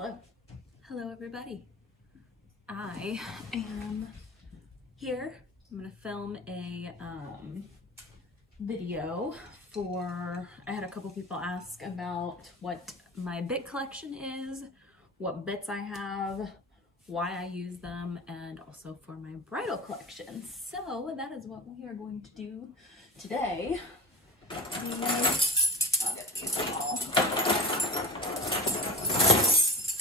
Hello. Hello everybody. I am here. I'm gonna film a video for, I had a couple people ask about what my bit collection is, what bits I have, why I use them, and also for my bridal collection. So that is what we are going to do today. I'll get these all.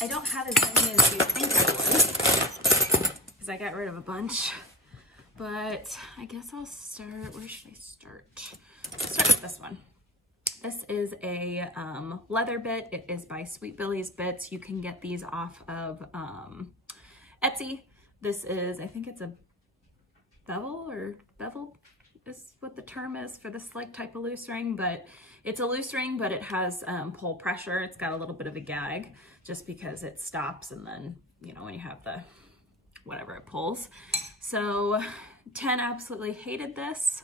I don't have as many as you think I would, because I got rid of a bunch. But I guess I'll start, where should I start? Let's start with this one. This is a leather bit. It is by Sweet Billy's Bits. You can get these off of Etsy. This is, I think it's a bevel is what the term is for this like type of loose ring, but it's a loose ring, but it has pull pressure. It's got a little bit of a gag just because it stops, and then, you know, when you have the, whatever, it pulls. So 10 absolutely hated this.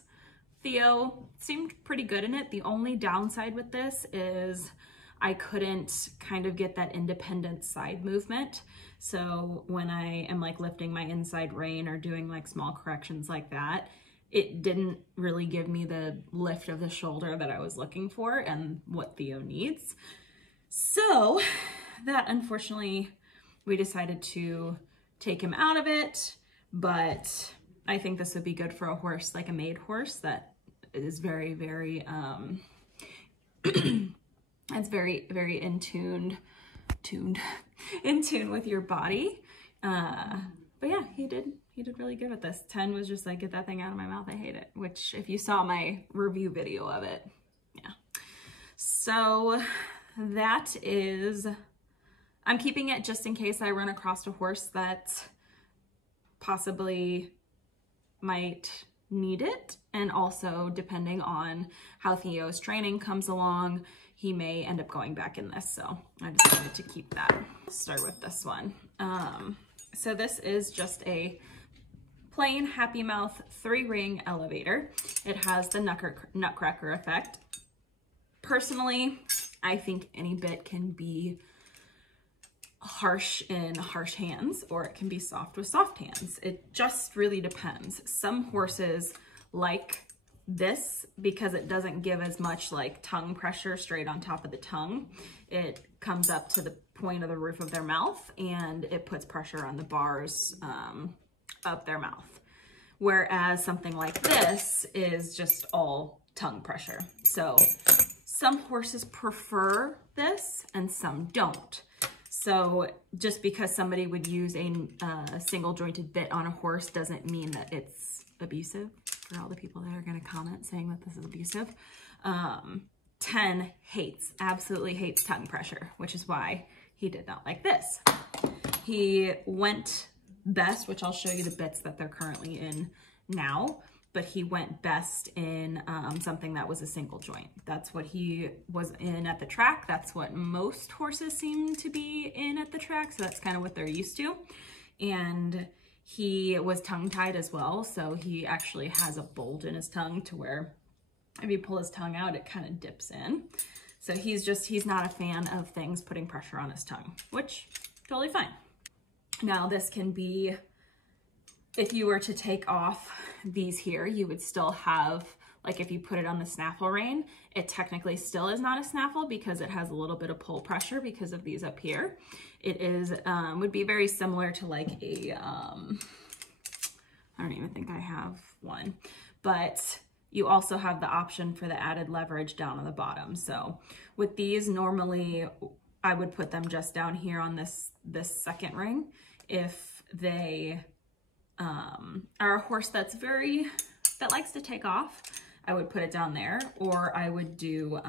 Theo seemed pretty good in it. The only downside with this is I couldn't kind of get that independent side movement. So when I am like lifting my inside rein or doing like small corrections like that, it didn't really give me the lift of the shoulder that I was looking for and what Theo needs. So that, unfortunately, we decided to take him out of it, but I think this would be good for a horse, like a maid horse that is very, very, it's very, very in tune with your body. But yeah, he did really good with this. 10 was just like, get that thing out of my mouth, I hate it, which if you saw my review video of it, yeah. So that is, I'm keeping it just in case I run across a horse that possibly might need it, and also depending on how Theo's training comes along, he may end up going back in this, so I decided to keep that. Let's start with this one. So this is just a plain Happy Mouth 3-ring elevator. It has the nutcracker effect. Personally, I think any bit can be harsh in harsh hands, or it can be soft with soft hands. It just really depends. Some horses like this because it doesn't give as much like tongue pressure straight on top of the tongue. It comes up to the point of the roof of their mouth and it puts pressure on the bars of their mouth. Whereas something like this is just all tongue pressure. So some horses prefer this and some don't. So just because somebody would use a single jointed bit on a horse doesn't mean that it's abusive, for all the people that are going to comment saying that this is abusive. 10 absolutely hates tongue pressure, which is why he did not like this. He went best, which I'll show you the bits that they're currently in now, but he went best in something that was a single joint. That's what he was in at the track. That's what most horses seem to be in at the track, so that's kind of what they're used to. And he was tongue-tied as well, so he actually has a bulge in his tongue to where if you pull his tongue out, it kind of dips in. So he's not a fan of things putting pressure on his tongue, which totally fine. Now this can be, if you were to take off these here, you would still have, like if you put it on the snaffle rein, it technically still is not a snaffle because it has a little bit of pull pressure because of these up here. It is, would be very similar to like a, I don't even think I have one, but you also have the option for the added leverage down on the bottom. So with these, normally I would put them just down here on this second ring. If they are a horse that likes to take off, I would put it down there, or I would do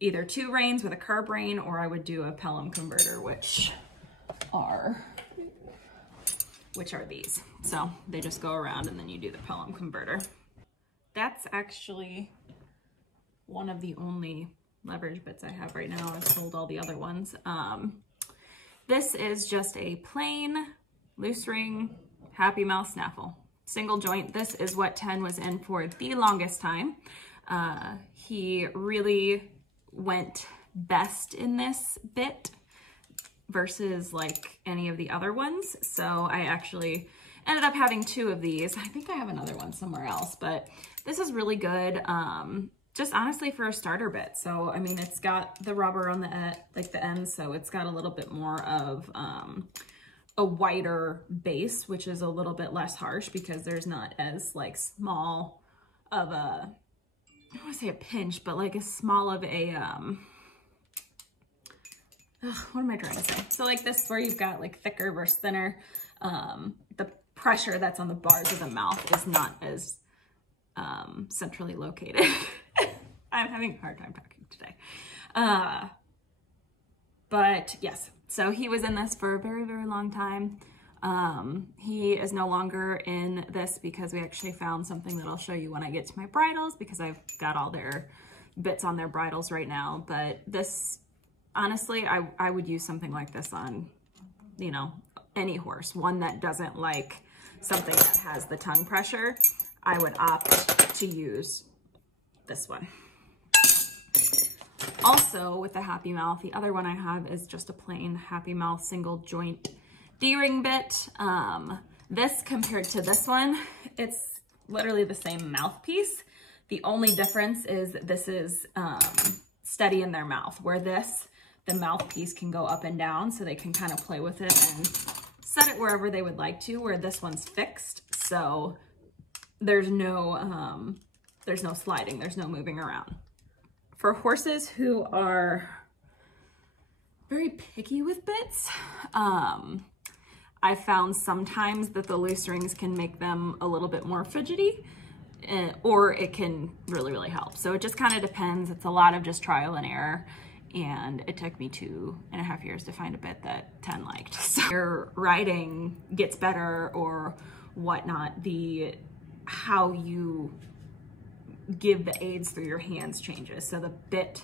either 2 reins with a curb rein, or I would do a pelham converter, which are these. So they just go around and then you do the pelham converter. That's actually one of the only leverage bits I have right now. I've sold all the other ones. This is just a plain loose ring Happy Mouth snaffle, single joint. This is what 10 was in for the longest time. He really went best in this bit. versus like any of the other ones. So I actually ended up having 2 of these. I think I have another one somewhere else, but this is really good. Just honestly for a starter bit. So, I mean, it's got the rubber on the end, so it's got a little bit more of a wider base, which is a little bit less harsh because there's not as like small of a, I don't want to say a pinch, but like as small of a, what am I trying to say? So like this where you've got like thicker versus thinner, the pressure that's on the bars of the mouth is not as centrally located. I'm having a hard time talking today. But yes, so he was in this for a very, very long time. He is no longer in this because we actually found something that I'll show you when I get to my bridles, because I've got all their bits on their bridles right now. But this, honestly, I would use something like this on, you know, any horse. One that doesn't like something that has the tongue pressure, I would opt to use this one. Also with the Happy Mouth, the other one I have is just a plain Happy Mouth single joint D-ring bit. This compared to this one, it's literally the same mouthpiece. The only difference is this is steady in their mouth, where this, the mouthpiece can go up and down, so they can kind of play with it and set it wherever they would like to, where this one's fixed. So there's no sliding, there's no moving around. For horses who are very picky with bits, I found sometimes that the loose rings can make them a little bit more fidgety, or it can really, really help. So it just kind of depends. It's a lot of just trial and error. And it took me 2.5 years to find a bit that 10 liked. So your riding gets better or whatnot, how you give the aids through your hands changes. So the bit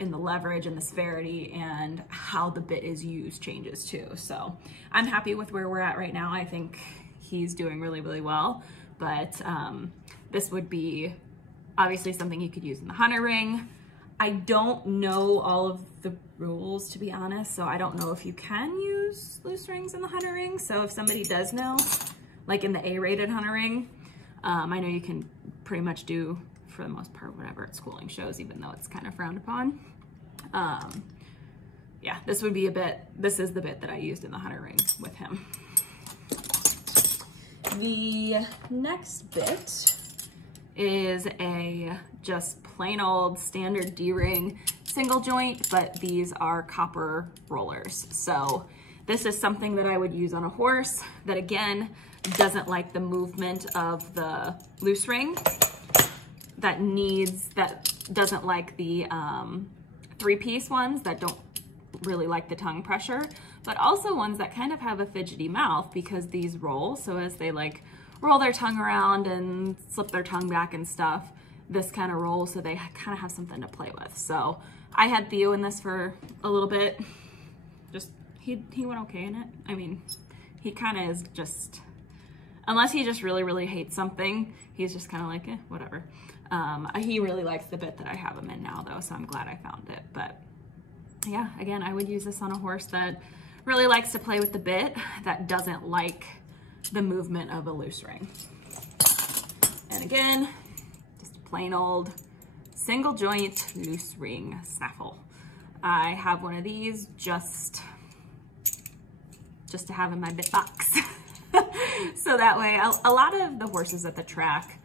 and the leverage and the severity and how the bit is used changes too. So I'm happy with where we're at right now. I think he's doing really, really well, but this would be obviously something you could use in the hunter ring. I don't know all of the rules, to be honest, so I don't know if you can use loose rings in the hunter ring. So if somebody does know, like in the A-rated hunter ring, I know you can pretty much do, for the most part, whatever at schooling shows, even though it's kind of frowned upon. Yeah, this would be a bit, this is the bit that I used in the hunter ring with him. The next bit is a just plain old standard D-ring single joint, but these are copper rollers. So this is something that I would use on a horse that, again, doesn't like the movement of the loose ring, that doesn't like the 3-piece ones that don't really like the tongue pressure, but also ones that kind of have a fidgety mouth because these roll. So as they like roll their tongue around and slip their tongue back and stuff, this kind of rolls, so they kind of have something to play with. So I had Theo in this for a little bit. Just, he went okay in it. I mean, he kind of is just, unless he just really, really hates something, he's just kind of like, eh, whatever. He really likes the bit that I have him in now though, so I'm glad I found it. But yeah, again, I would use this on a horse that really likes to play with the bit, that doesn't like the movement of a loose ring. And again, just a plain old single joint loose ring snaffle. I have one of these just to have in my bit box. So that way, a lot of the horses at the track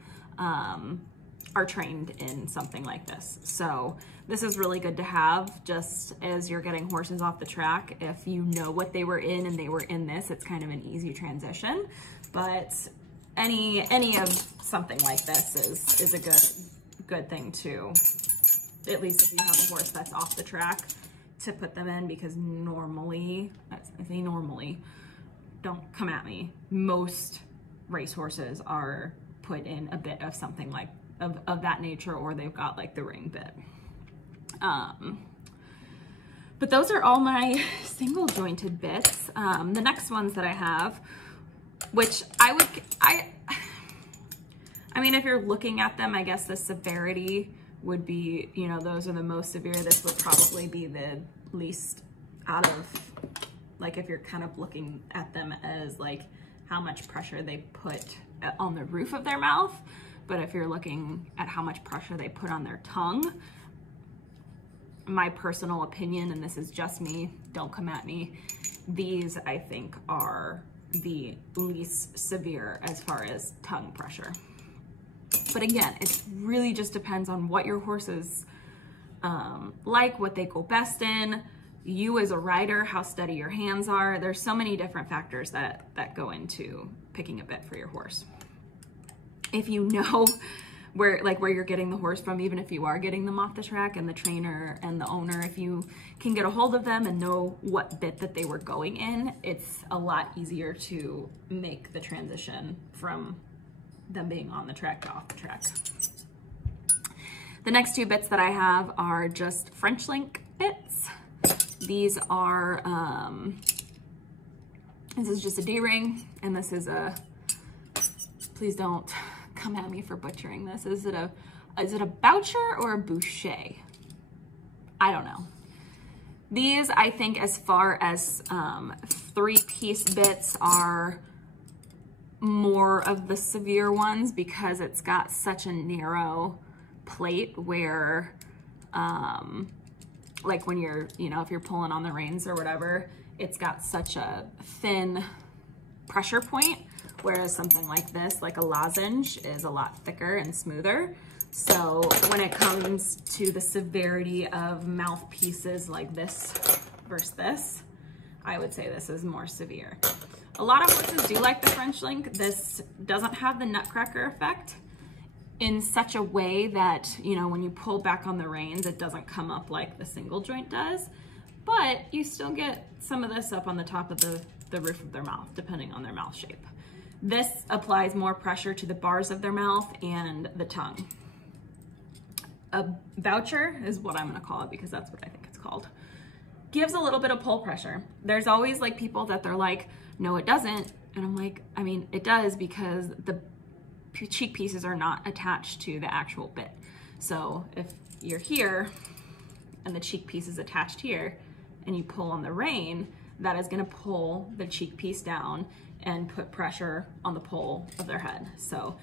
are trained in something like this. So this is really good to have just as you're getting horses off the track. If you know what they were in and they were in this, it's kind of an easy transition. But any of something like this is a good thing to, at least if you have a horse that's off the track, to put them in, because normally, I say normally, don't come at me, most race horses are put in a bit of something like of that nature, or they've got like the ring bit. But those are all my single jointed bits. The next ones that I have, which I mean, if you're looking at them, I guess the severity would be, you know, those are the most severe. This would probably be the least out of like if you're kind of looking at them as like how much pressure they put on the roof of their mouth. But if you're looking at how much pressure they put on their tongue, my personal opinion, and this is just me, don't come at me, these I think are the least severe as far as tongue pressure. But again, it really just depends on what your horse is like, what they go best in, you as a rider, how steady your hands are. There's so many different factors that go into picking a bit for your horse. If you know where you're getting the horse from, even if you are getting them off the track, and the trainer and the owner, if you can get a hold of them and know what bit that they were going in, it's a lot easier to make the transition from them being on the track to off the track. The next two bits that I have are just French link bits. These are, this is just a D-ring, and this is a, please don't come at me for butchering this. Is it a Boucher or a Boucher? I don't know. These, I think, as far as 3-piece bits, are more of the severe ones because it's got such a narrow plate where, like when you're, you know, if you're pulling on the reins or whatever, it's got such a thin pressure point, whereas something like this, like a lozenge, is a lot thicker and smoother. So when it comes to the severity of mouthpieces like this versus this, I would say this is more severe. A lot of horses do like the French link. This doesn't have the nutcracker effect in such a way that, you know, when you pull back on the reins, it doesn't come up like the single joint does, but you still get some of this up on the top of the roof of their mouth, depending on their mouth shape. This applies more pressure to the bars of their mouth and the tongue. A Boucher is what I'm gonna call it because that's what I think it's called. Gives a little bit of pull pressure. There's always like people that they're like, no, it doesn't. And I'm like, I mean, it does because the cheek pieces are not attached to the actual bit. So if you're here and the cheek piece is attached here and you pull on the rein, that is gonna pull the cheek piece down and put pressure on the pole of their head. So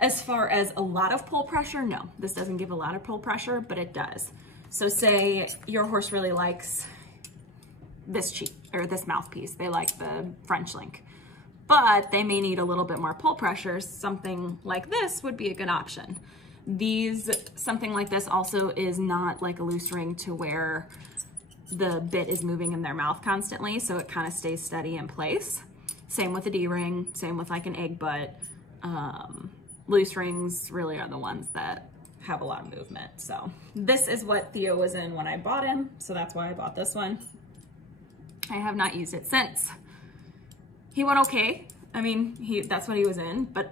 as far as a lot of pull pressure, no, this doesn't give a lot of pull pressure, but it does. So say your horse really likes this cheek or this mouthpiece, they like the French link, but they may need a little bit more pull pressure. Something like this would be a good option. Something like this also is not like a loose ring to where the bit is moving in their mouth constantly, so it kind of stays steady in place. Same with a D-ring, same with like an egg butt. Loose rings really are the ones that have a lot of movement. So this is what Theo was in when I bought him, so that's why I bought this one. I have not used it since. He went okay. I mean, that's what he was in, but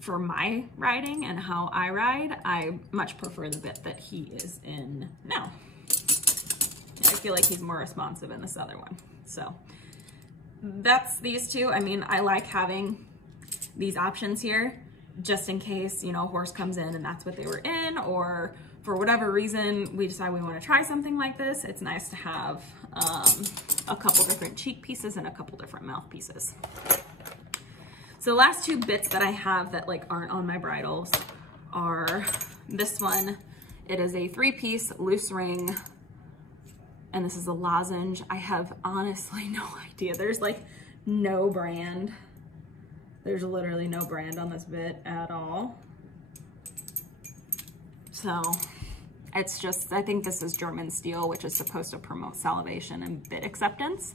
for my riding and how I ride, I much prefer the bit that he is in now. I feel like he's more responsive in this other one. So that's these two. I mean, I like having these options here just in case, you know, a horse comes in and that's what they were in, or for whatever reason we decide we want to try something like this. It's nice to have a couple different cheek pieces and a couple different mouth pieces. So the last two bits that I have that like aren't on my bridles are this one. It is a 3-piece loose ring, and this is a lozenge. I have honestly no idea. There's like no brand. There's literally no brand on this bit at all. So it's just, I think this is German steel, which is supposed to promote salivation and bit acceptance.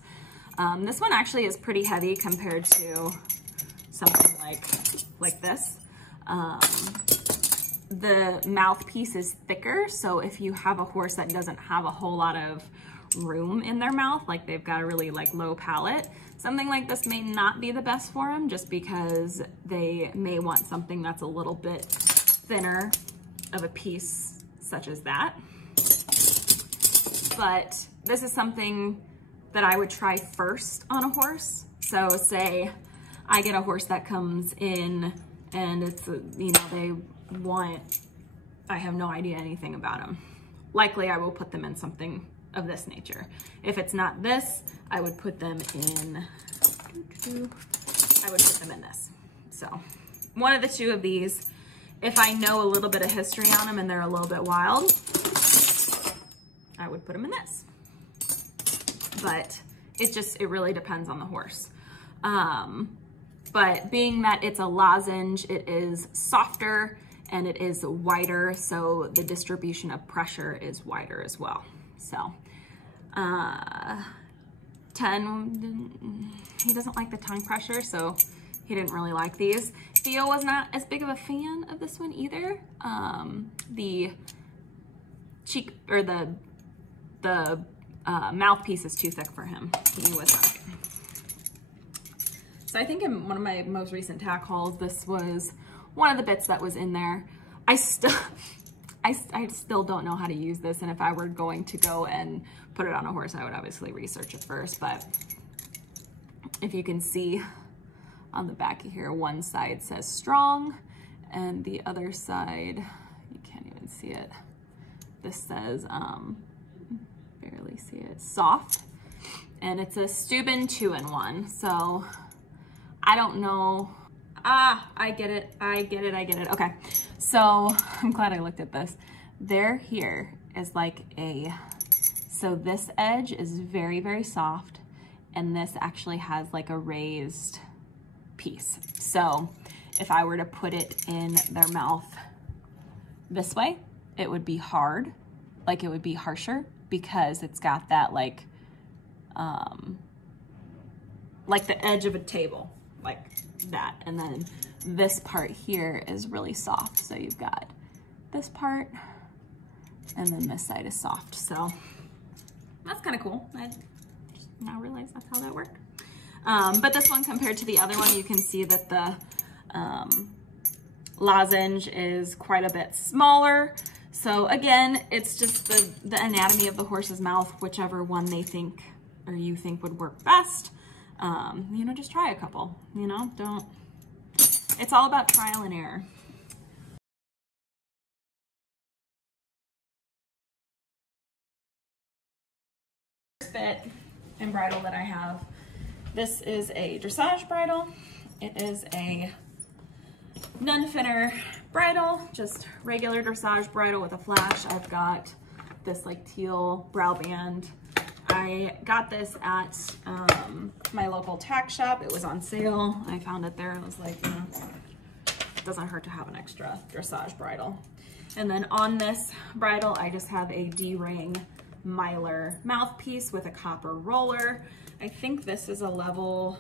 This one actually is pretty heavy compared to something like this. The mouthpiece is thicker, so if you have a horse that doesn't have a whole lot of room in their mouth, like they've got a really like low palate, something like this may not be the best for them, just because they may want something that's a little bit thinner of a piece such as that. But this is something that I would try first on a horse. So say I get a horse that comes in and it's, you know, I have no idea anything about them. Likely I will put them in something of this nature. If it's not this, I would put them in, this. So one of the two of these, if I know a little bit of history on them and they're a little bit wild, I would put them in this. But it really depends on the horse. But being that it's a lozenge, it is softer and it is wider, so the distribution of pressure is wider as well. So 10, he doesn't like the tongue pressure, so he didn't really like these. Theo was not as big of a fan of this one either. The cheek, or the mouthpiece is too thick for him. He was not a fan. So I think in one of my most recent tack hauls, this was one of the bits that was in there. I still don't know how to use this, and if I were going to go and put it on a horse, I would obviously research it first. But if you can see on the back of here, one side says strong, and the other side, you can't even see it. This says, barely see it, soft, and it's a Steuben 2-in-1. So I don't know. I get it. Okay, so I'm glad I looked at this. There here is like so this edge is very, very soft, and this actually has like a raised piece. So if I were to put it in their mouth this way, it would be hard, like it would be harsher, because it's got that like the edge of a table, like that. And then this part here is really soft. So you've got this part, and then this side is soft. So that's kind of cool. I just now realize that's how that worked. But this one compared to the other one, you can see that the lozenge is quite a bit smaller. So again, it's just the anatomy of the horse's mouth, whichever one they think or you think would work best. You know, just try a couple, you know, it's all about trial and error. Bit and bridle that I have. This is a dressage bridle. It is a non-finner bridle, just regular dressage bridle with a flash. I've got this like teal brow band. I got this at my local tack shop. It was on sale. I found it there and I was like, you know, it doesn't hurt to have an extra dressage bridle. And then on this bridle, I just have a D-ring Mylar mouthpiece with a copper roller. I think this is a level,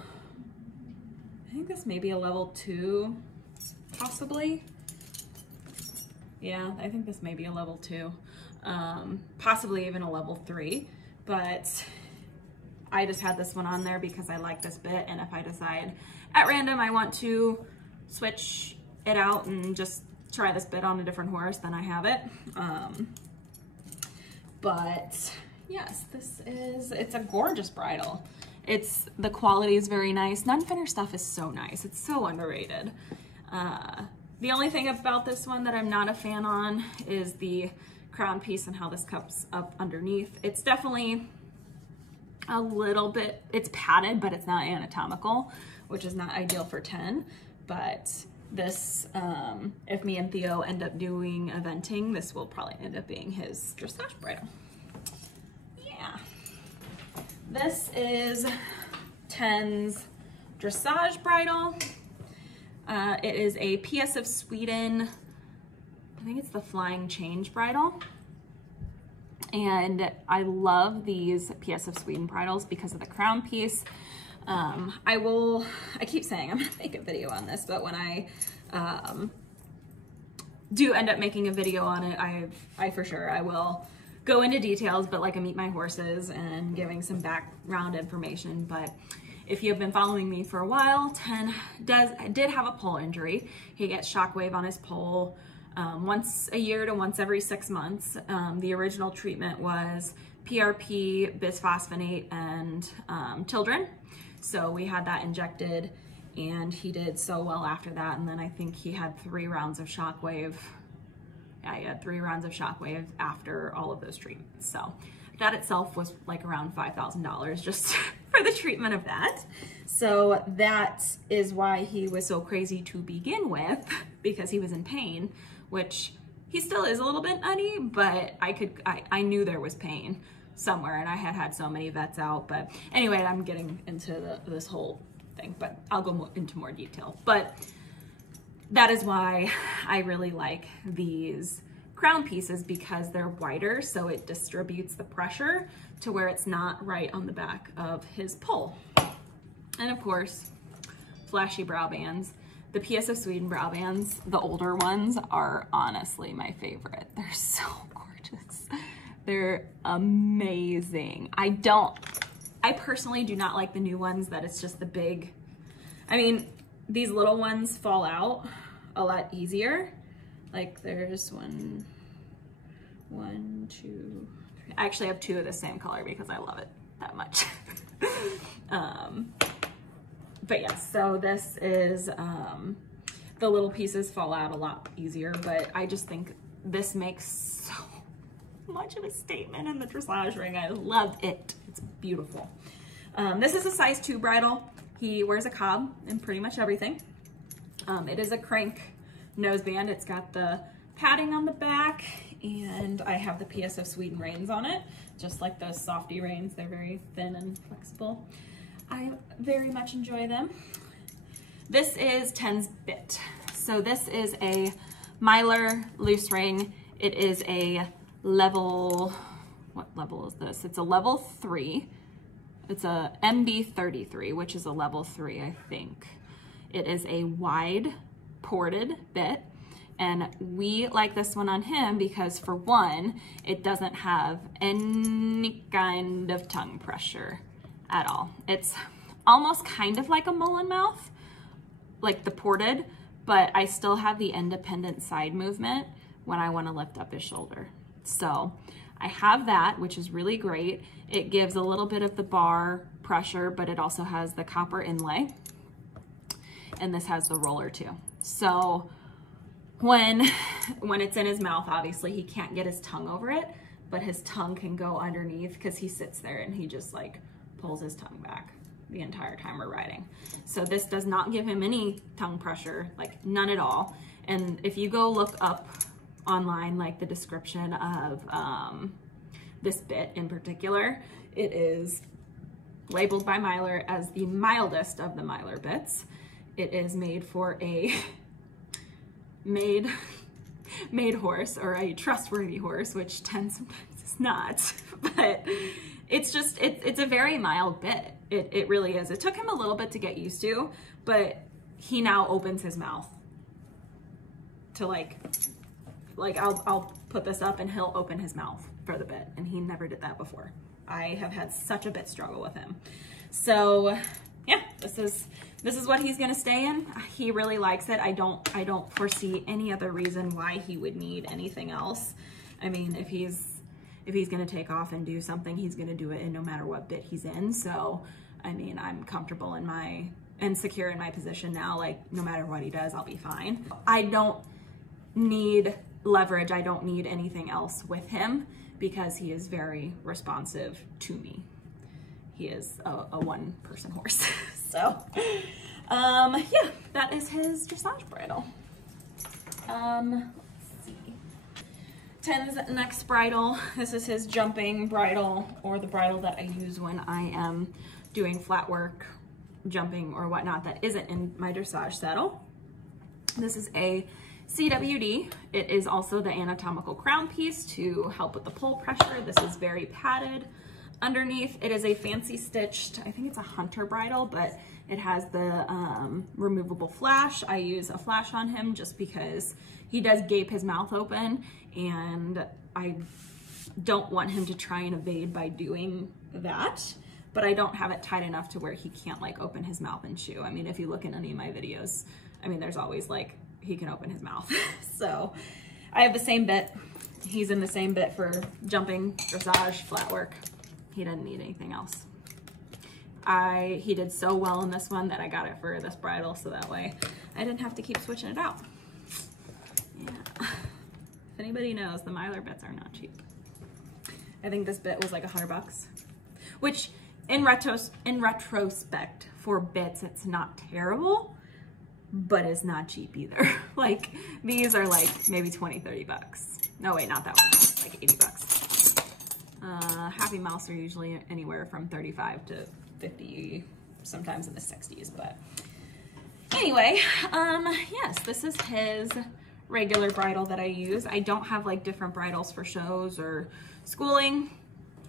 I think this may be a level 2, possibly. Yeah, I think this may be a level 2, possibly even a level 3, but I just had this one on there because I like this bit, and if I decide at random I want to switch it out and just try this bit on a different horse, then I have it. But yes, it's a gorgeous bridle. The quality is very nice. Non-finner stuff is so nice. It's so underrated. The only thing about this one that I'm not a fan on is the crown piece and how this cups up underneath. It's definitely a little bit, it's padded, but it's not anatomical, which is not ideal for 10. But this, if me and Theo end up doing eventing, this will probably end up being his dressage bridle. Yeah. This is 10's dressage bridle. It is a PS of Sweden, I think it's the Flying Change bridle. And I love these PS of Sweden bridles because of the crown piece. I keep saying I'm gonna make a video on this, but when I do end up making a video on it, I for sure, I will go into details, but like I meet my horses and giving some background information. But if you've been following me for a while, 10 did have a pole injury. He gets shockwave on his pole once a year to once every 6 months. The original treatment was PRP, bisphosphonate, and Tildren. So we had that injected, and he did so well after that. And then I think he had 3 rounds of shockwave. Yeah, he had 3 rounds of shockwave after all of those treatments. So That itself was like around $5,000 just for the treatment of that. So that is why he was so crazy to begin with, because he was in pain, which he still is a little bit nutty, but I knew there was pain somewhere, and I had so many vets out. But anyway, I'm getting into this whole thing, but I'll go into more detail. But that is why I really like these crown pieces, because they're wider, so it distributes the pressure to where it's not right on the back of his poll. And of course, flashy brow bands. The PS of Sweden brow bands, the older ones, are honestly my favorite. They're so gorgeous. They're amazing. I personally do not like the new ones that it's just the big, I mean, these little ones fall out a lot easier. Like there's one, two, three. I actually have two of the same color because I love it that much. But yes, so this is, the little pieces fall out a lot easier, but I just think this makes so much of a statement in the dressage ring. I love it. It's beautiful. This is a size 2 bridle. He wears a cob in pretty much everything. It is a crank noseband. It's got the padding on the back, and I have the PS of Sweden reins on it, just like those softy reins. They're very thin and flexible. I very much enjoy them. This is Ten's bit. So this is a Mylar loose ring. It is a level, what level is this? It's a level 3. It's a MB33, which is a level 3, I think. It is a wide ported bit, and we like this one on him because, for one, it doesn't have any kind of tongue pressure at all. It's almost kind of like a mullen mouth, like the ported, but I still have the independent side movement when I want to lift up his shoulder. So I have that, which is really great. It gives a little bit of the bar pressure, but it also has the copper inlay, and this has the roller too. So when it's in his mouth, obviously he can't get his tongue over it, but his tongue can go underneath because he sits there and he just like pulls his tongue back the entire time we're riding. So this does not give him any tongue pressure, like none at all. And if you go look up online, like the description of this bit in particular, it is labeled by Mylar as the mildest of the Mylar bits. It is made for a made horse, or a trustworthy horse, which sometimes is not, but it's just, it's a very mild bit. It really is. It took him a little bit to get used to, but he now opens his mouth to like I'll put this up and he'll open his mouth for the bit, and he never did that before. I have had such a bit struggle with him. So yeah, this is what he's gonna stay in. He really likes it. I don't foresee any other reason why he would need anything else. I mean, if he's gonna take off and do something, he's gonna do it in no matter what bit he's in. So, I mean, I'm comfortable and secure in my position now. Like, no matter what he does, I'll be fine. I don't need leverage. I don't need anything else with him because he is very responsive to me. He is a one-person horse. So, yeah, that is his dressage bridle. Let's see. Ten's next bridle. This is his jumping bridle, or the bridle that I use when I am doing flat work, jumping or whatnot that isn't in my dressage saddle. This is a CWD. It is also the anatomical crown piece to help with the pull pressure. This is very padded underneath. It is a fancy stitched, I think it's a hunter bridle, but it has the removable flash. I use a flash on him just because he does gape his mouth open, and I don't want him to try and evade by doing that, but I don't have it tight enough to where he can't like open his mouth and chew. I mean, if you look in any of my videos, I mean, there's always like, he can open his mouth. So I have the same bit. He's in the same bit for jumping, dressage, flat work. He doesn't need anything else. He did so well in this one that I got it for this bridle, so that way I didn't have to keep switching it out. Yeah. If anybody knows, the Mylar bits are not cheap. I think this bit was like $100, which in retrospect for bits, it's not terrible, but it's not cheap either. Like these are like maybe 20, 30 bucks. No, wait, not that one, no, like 80 bucks. Happy Mouse are usually anywhere from 35 to 50, sometimes in the 60s, but anyway, yes, this is his regular bridle that I use. I don't have like different bridles for shows or schooling.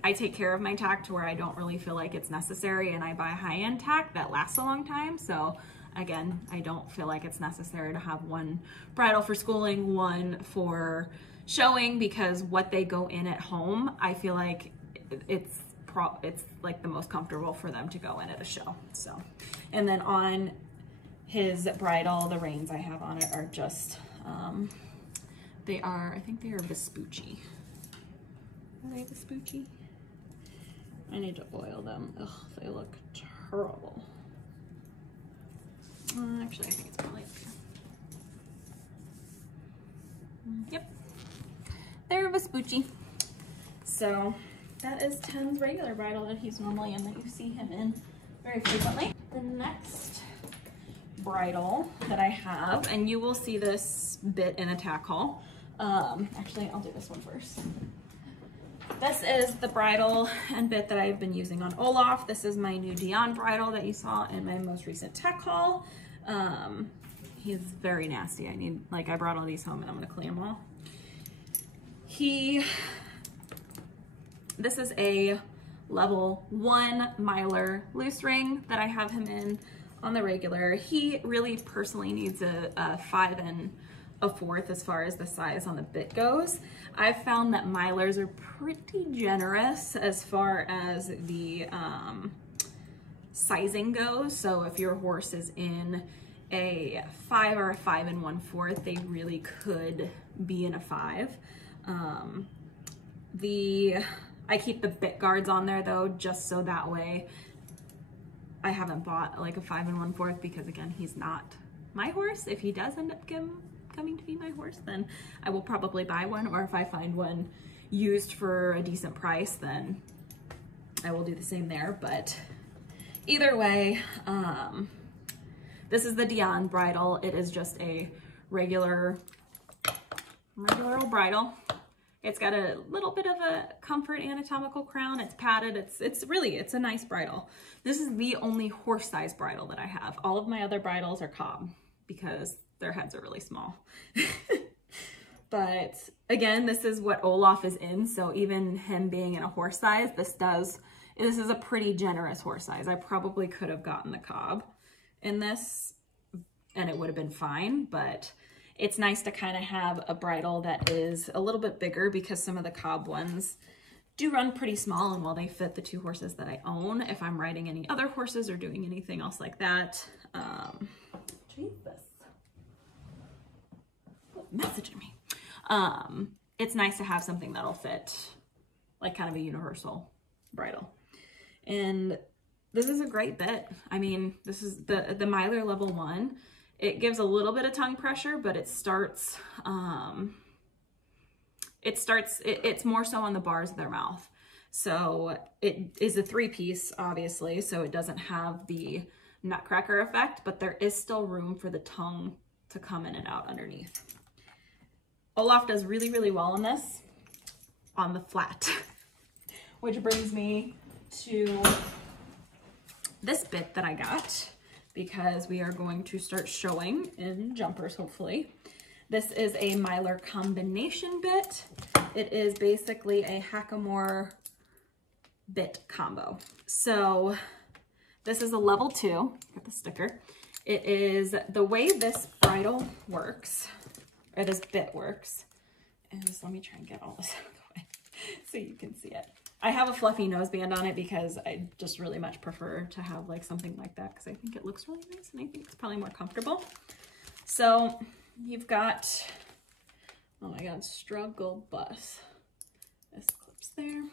I take care of my tack to where I don't really feel like it's necessary, and I buy high-end tack that lasts a long time. So again, I don't feel like it's necessary to have one bridle for schooling, one for showing, because what they go in at home, I feel like it's like the most comfortable for them to go in at a show. So, and then on his bridle, the reins I have on it are just, I think they are Vespucci. Are they Vespucci? I need to oil them. Ugh, they look terrible. Actually, I think it's probably up here. Yep, they're Vespucci. So that is Ten's regular bridle that he's normally in, that you see him in very frequently. The next bridle that I have, and you will see this bit in a tack haul. Actually, I'll do this one first. This is the bridle and bit that I've been using on Olaf. This is my new Dion bridle that you saw in my most recent tack haul. He's very nasty. I brought all these home and I'm gonna clean them all. This is a level 1 Mylar loose ring that I have him in on the regular. He really personally needs a 5 1/4 as far as the size on the bit goes. I've found that Mylars are pretty generous as far as the sizing goes. So if your horse is in a 5 or a 5 1/4, they really could be in a 5. I keep the bit guards on there though, just so that way I haven't bought like a 5 1/4, because again, he's not my horse. If he does end up coming to be my horse, then I will probably buy one, or if I find one used for a decent price, then I will do the same there. But either way, this is the Dion bridle. It is just a regular old bridle. It's got a little bit of a comfort anatomical crown. It's padded. It's a nice bridle. This is the only horse size bridle that I have. All of my other bridles are cob because their heads are really small. But again, this is what Olaf is in. So even him being in a horse size, this is a pretty generous horse size. I probably could have gotten the cob in this and it would have been fine, but it's nice to kind of have a bridle that is a little bit bigger, because some of the cob ones do run pretty small, and while they fit the 2 horses that I own, if I'm riding any other horses or doing anything else like that, Jesus, messaging me. It's nice to have something that'll fit like kind of a universal bridle. And this is a great bit. I mean, this is the Mylar level 1. It gives a little bit of tongue pressure, but it's more so on the bars of their mouth. So it is a 3-piece, obviously, so it doesn't have the nutcracker effect, but there is still room for the tongue to come in and out underneath. Olaf does really, really well on this, on the flat, which brings me to this bit that I got, because we are going to start showing in jumpers, hopefully. This is a Mylar combination bit. It is basically a hackamore bit combo. So this is a level 2, got the sticker. It is, the way this bridle works, or this bit works, is, let me try and get all this out of the way so you can see it. I have a fluffy noseband on it because I just really much prefer to have like something like that, because I think it looks really nice and I think it's probably more comfortable. So you've got, oh my God, struggle bus. This clips there.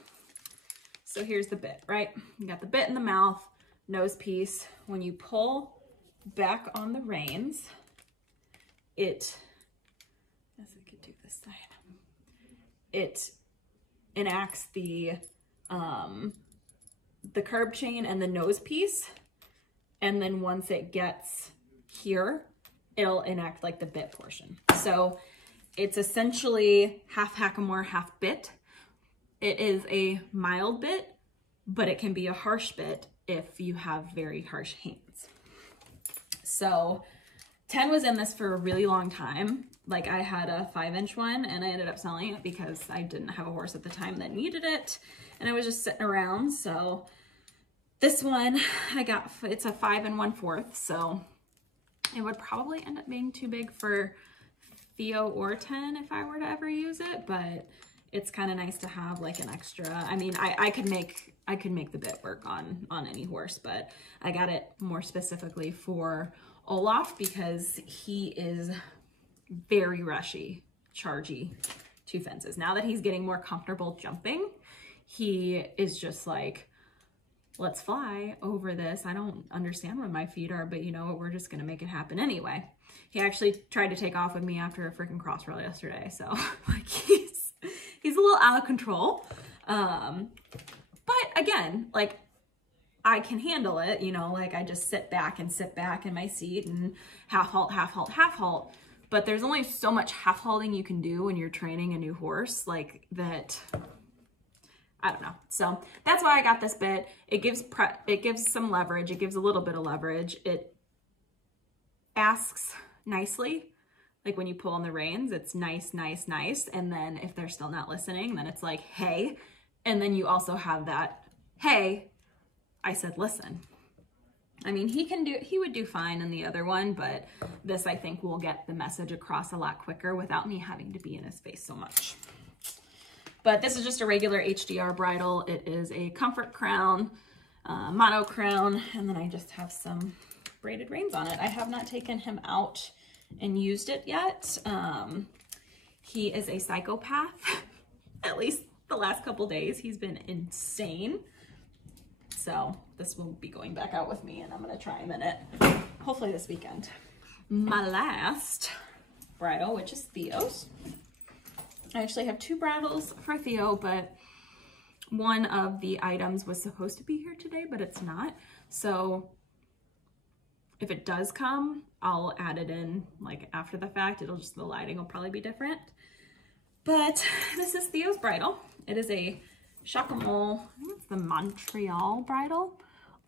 So here's the bit, right? You got the bit in the mouth, nose piece. When you pull back on the reins, it, as I could do this side, it enacts the curb chain and the nose piece. And then once it gets here, it'll enact like the bit portion. So it's essentially half hackamore, half bit. It is a mild bit, but it can be a harsh bit if you have very harsh hands. So 10 was in this for a really long time. Like I had a 5-inch one and I ended up selling it because I didn't have a horse at the time that needed it. And I was just sitting around. So this one I got, it's a 5 1/4. So it would probably end up being too big for Theo or 10 if I were to ever use it, but it's kind of nice to have like an extra. I mean, I could make the bit work on any horse, but I got it more specifically for Olaf because he is very rushy, chargy to fences. Now that he's getting more comfortable jumping, he is just like, let's fly over this. I don't understand where my feet are, but you know what? We're just gonna make it happen anyway. He actually tried to take off with me after a freaking cross roll yesterday. So like he's a little out of control. But again, like I can handle it, you know, like I just sit back in my seat and half halt, half halt, half halt. But there's only so much half halting you can do when you're training a new horse, like that. I don't know. So that's why I got this bit. It gives some leverage. It gives a little bit of leverage. It asks nicely. Like when you pull on the reins, it's nice, nice, nice. And then if they're still not listening, then it's like, hey. And then you also have that, hey, I said, listen. I mean, he would do fine in the other one, but this I think will get the message across a lot quicker without me having to be in his face so much. But this is just a regular HDR bridle. It is a comfort crown, mono crown, and then I just have some braided reins on it. I have not taken him out and used it yet. He is a psychopath. At least the last couple days, he's been insane. So this will be going back out with me, and I'm gonna try him in it, hopefully this weekend. My last bridle, which is Theo's. I actually have 2 bridles for Theo, but one of the items was supposed to be here today, but it's not. So if it does come, I'll add it in like after the fact. It'll just, the lighting will probably be different. But this is Theo's bridle. It is a Chacamole, I think it's the Montreal bridle.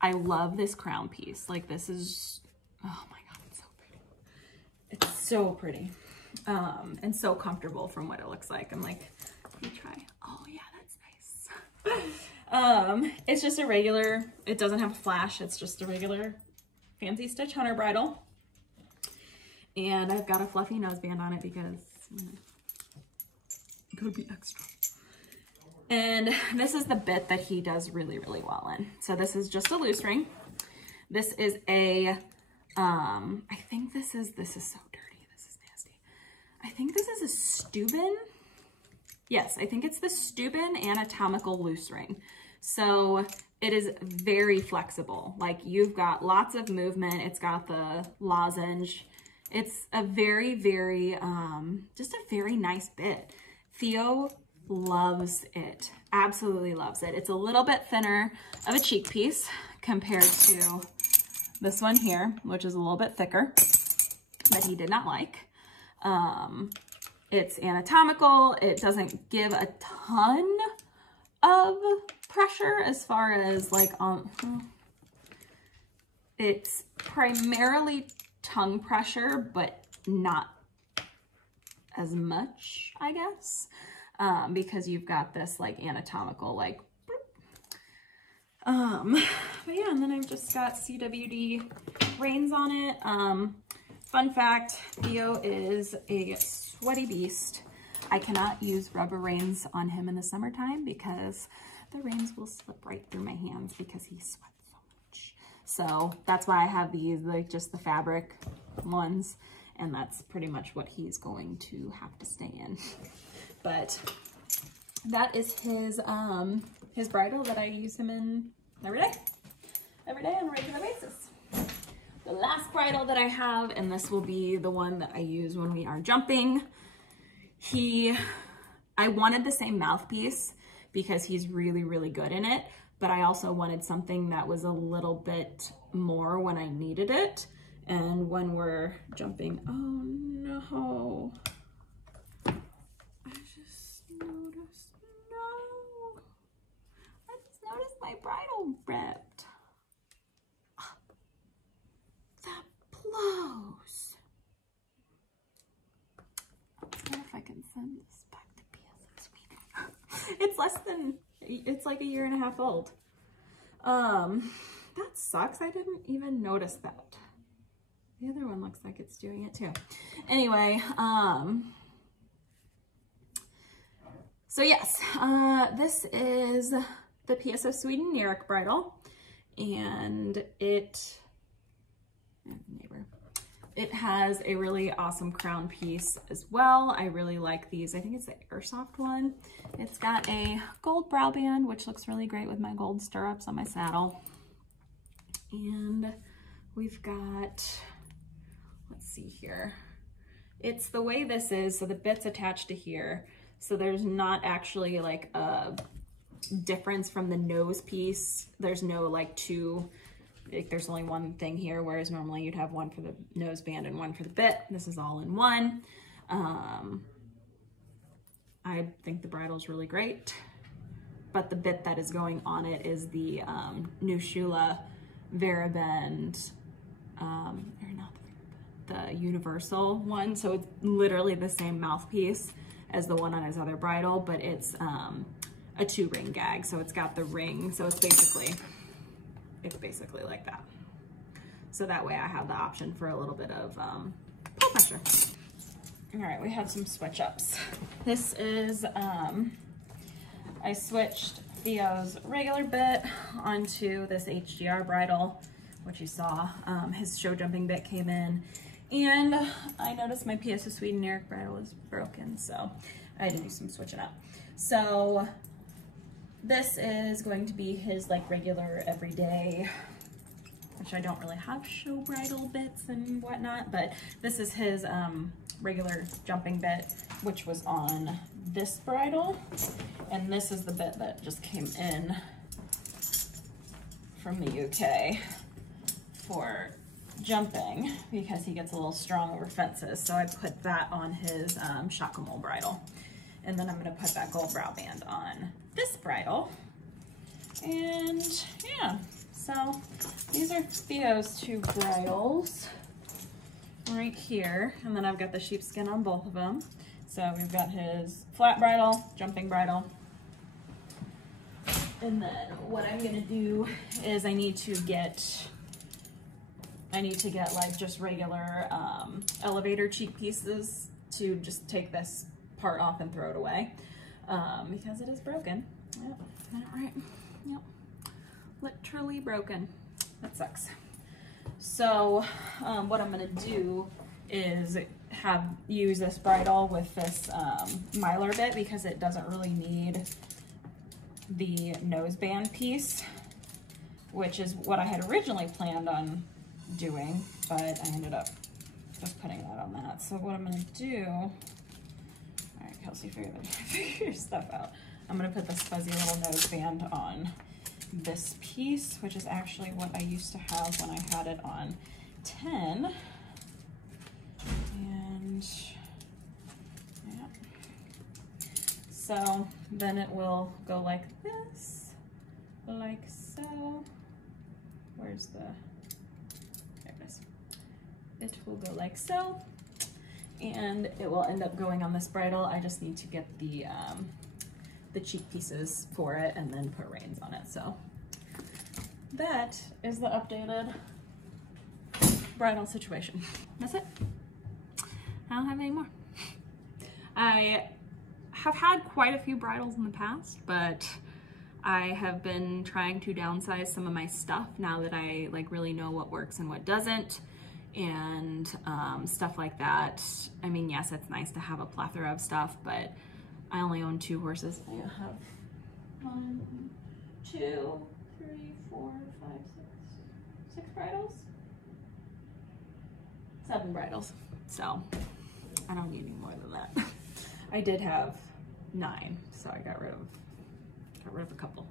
I love this crown piece. Like this is, oh my God, it's so pretty. It's so pretty. And so comfortable from what it looks like. I'm like, let me try. Oh yeah, that's nice. It's just a regular, it doesn't have a flash. It's just a regular fancy stitch hunter bridle. And I've got a fluffy noseband on it because it could be extra. And this is the bit that he does really, really well in. So this is just a loose ring. This is a, I think this is so dirty. This is nasty. I think this is a Steuben. Yes, I think it's the Steuben anatomical loose ring. So it is very flexible. Like you've got lots of movement. It's got the lozenge. It's a very, very, just a very nice bit. Theo loves it, absolutely loves it. It's a little bit thinner of a cheek piece compared to this one here, which is a little bit thicker, that he did not like. It's anatomical. It doesn't give a ton of pressure as far as like, it's primarily tongue pressure, but not as much, I guess. Because you've got this like anatomical, like, but yeah, and then I've just got CWD reins on it. Fun fact, Theo is a sweaty beast. I cannot use rubber reins on him in the summertime because the reins will slip right through my hands because he sweats so much. So that's why I have these, like just the fabric ones, and that's pretty much what he's going to have to stay in. But that is his bridle that I use him in every day on a regular basis. The last bridle that I have, and this will be the one that I use when we are jumping. I wanted the same mouthpiece because he's really, really good in it. But I also wanted something that was a little bit more when I needed it. And when we're jumping, oh no. I just noticed, no. I just noticed my bridle ripped. That blows. I wonder if I can send this back to BS Sweden. It's less than, it's like a 1.5 years old. That sucks. I didn't even notice that. The other one looks like it's doing it too. Anyway, so yes, this is the PS of Sweden Neric bridle, and it has a really awesome crown piece as well. I really like these. I think it's the Airsoft one. It's got a gold brow band, which looks really great with my gold stirrups on my saddle. And we've got, let's see here. It's the way this is, so the bit's attached to here. So there's not actually like a difference from the nose piece. There's no like two, like there's only one thing here, whereas normally you'd have one for the nose band and one for the bit. This is all in one. I think the bridle's really great, but the bit that is going on it is the new Shula Varabend, or not the universal one. So it's literally the same mouthpiece as the one on his other bridle, but it's a 2-ring gag. So it's got the ring. So it's basically like that. So that way I have the option for a little bit of pull pressure. All right, we have some switch ups. This is, I switched Theo's regular bit onto this HGR bridle, which you saw. His show jumping bit came in, and I noticed my PS of Sweden Neric bridle is broken, so I had to do some switching up. So this is going to be his like regular everyday, which I don't really have show bridle bits and whatnot, but this is his regular jumping bit, which was on this bridle, and this is the bit that just came in from the UK for jumping because he gets a little strong over fences. So I put that on his Shakamal bridle, and then I'm going to put that gold brow band on this bridle. And yeah, so these are Theo's 2 bridles right here, and then I've got the sheepskin on both of them. So we've got his flat bridle, jumping bridle, and then what I'm gonna do is I need to get like just regular elevator cheek pieces to just take this part off and throw it away because it is broken. Yep, got it right. Yep, literally broken. That sucks. So what I'm gonna do is use this bridle with this mylar bit because it doesn't really need the nose band piece, which is what I had originally planned on doing, but I ended up just putting that on that. So what I'm gonna do, all right, Kelsey, figure your stuff out. I'm gonna put this fuzzy little nose band on this piece, which is actually what I used to have when I had it on 10. And yeah, so then it will go like this, like so. Where's the, there it is. It will go like so, and it will end up going on this bridle. I just need to get the cheek pieces for it and then put reins on it. So that is the updated bridle situation. That's it. I don't have any more. I have had quite a few bridles in the past, but I have been trying to downsize some of my stuff now that I like really know what works and what doesn't, and stuff like that. I mean, yes, it's nice to have a plethora of stuff, but I only own 2 horses. I have 1, 2, 3, 4, 5, 6 bridles? 7 bridles. So I don't need any more than that. I did have 9, so I got rid of got rid of a couple.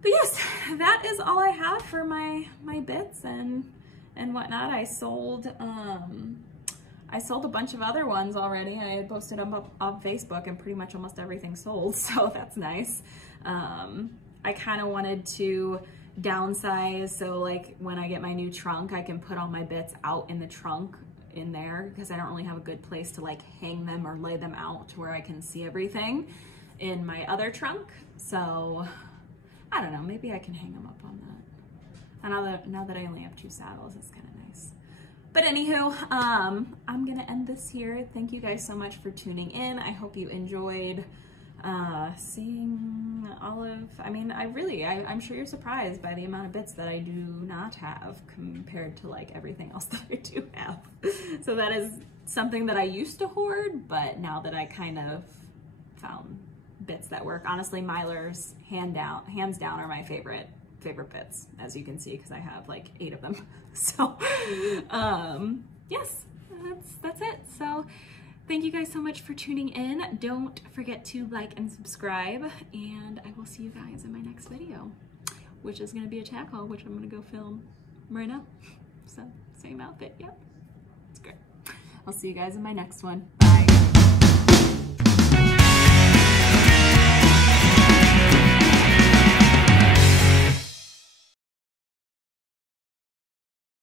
But yes, that is all I have for my bits and whatnot. I sold a bunch of other ones already. I had posted them up on Facebook and pretty much almost everything sold, so that's nice. I kind of wanted to downsize, so like when I get my new trunk, I can put all my bits out in the trunk in there, because I don't really have a good place to like hang them or lay them out to where I can see everything in my other trunk. So I don't know, maybe I can hang them up on that. And now that I only have 2 saddles, it's kind of nice. But anywho, I'm gonna end this here. Thank you guys so much for tuning in. I hope you enjoyed seeing all of, I mean, I'm sure you're surprised by the amount of bits that I do not have compared to like everything else that I do have. So that is something that I used to hoard, but now that I kind of found bits that work. Honestly, Mylar's hands down are my favorite bits, as you can see, because I have like 8 of them. So yes, that's it. So thank you guys so much for tuning in. Don't forget to like and subscribe, and I will see you guys in my next video, which is going to be a tack haul, which I'm going to go film right now. So same outfit. Yep, it's great. I'll see you guys in my next one. Bye.